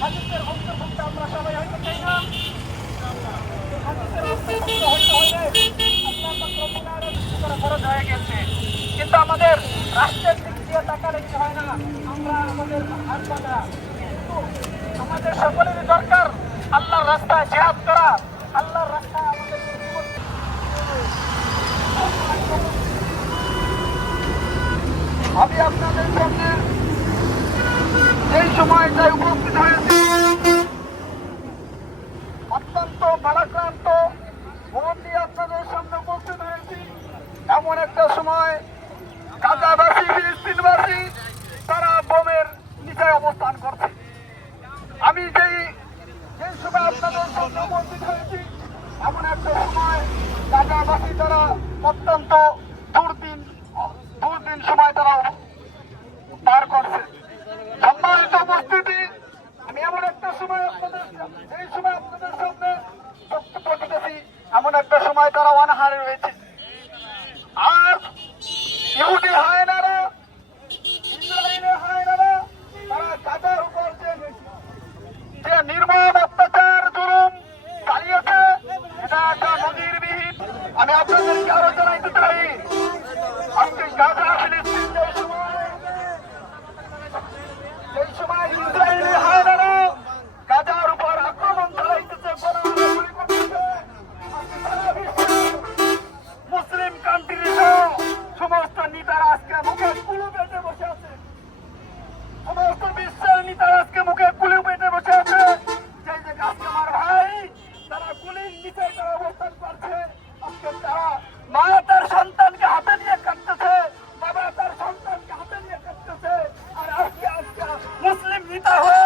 হাদিসের অন্তর্ভুক্ত আমরা সবাই হইতে চাই না? হাদিসের অন্তর্ভুক্ত হইতে হইলে আল্লাহ পাক রব্বুল আলামিন করা ফরজ হয়ে গেছে। কিন্তু আমাদের রাষ্ট্রের দিক দিয়ে তাকালে কি হয় না, আমরা আমাদের হাত বাঁধা। কিন্তু আমাদের সকলেরই দরকার আল্লাহর রাস্তায় জিহাদ করা, আল্লাহর রাস্তায় আমাদের জীবন। আমি আপনাদের সামনে এই সময়টায় উপস্থিত হয়েছি অত্যন্ত ভারাক্রান্ত মন নিয়ে আপনাদের সামনে উপস্থিত হয়েছি। এমন একটা সময় গাজাবাসী, ফিলিস্তিনবাসী তারা বোমের নিচে অবস্থান করছে। আমি যেই সময় আপনাদের সামনে উপস্থিত হয়েছি, এমন একটা সময় গাজাবাসী তারা অত্যন্ত দুর্দিন সময় তারা পার করছে। সম্মানিত উপস্থিতি, আমি এমন একটা সময় আপনাদের সামনে বক্তব্য দিতেছি, এমন একটা সময় তারা অনাহারে রয়েছে। আর ইহুদি হায়নারা, ইসরায়েলের হায়নারা তারা গাজার উপর যে নির্মম অত্যাচার জুলুম চালিয়েছে, এটা একটা নজিরবিহীন। আমি আপনাদেরকে আরো জানাইতে চাই, আজকে গাজা ফিলিস্তিন যেই সময় ইসরায়েলি হায়নারা গাজার উপর আক্রমণ চালাইতেছে, মুসলিম কান্ট্রি সহ সমস্ত নেতারা আজকে মুখে কুলু পেটে বসে আছে। সমস্ত বিশ্বের নেতারা আজকে মুখে কুলু পেটে বসে আছে। যেই যে আজকে আমার ভাই তারা গুলির নিচে তারা অবস্থান করছে। আজকে তারা মা তার সন্তানকে হাতে নিয়ে কাটতেছে, বাবা তার সন্তানকে হাতে নিয়ে কাটতেছে। আর আজকে মুসলিম নেতা হয়ে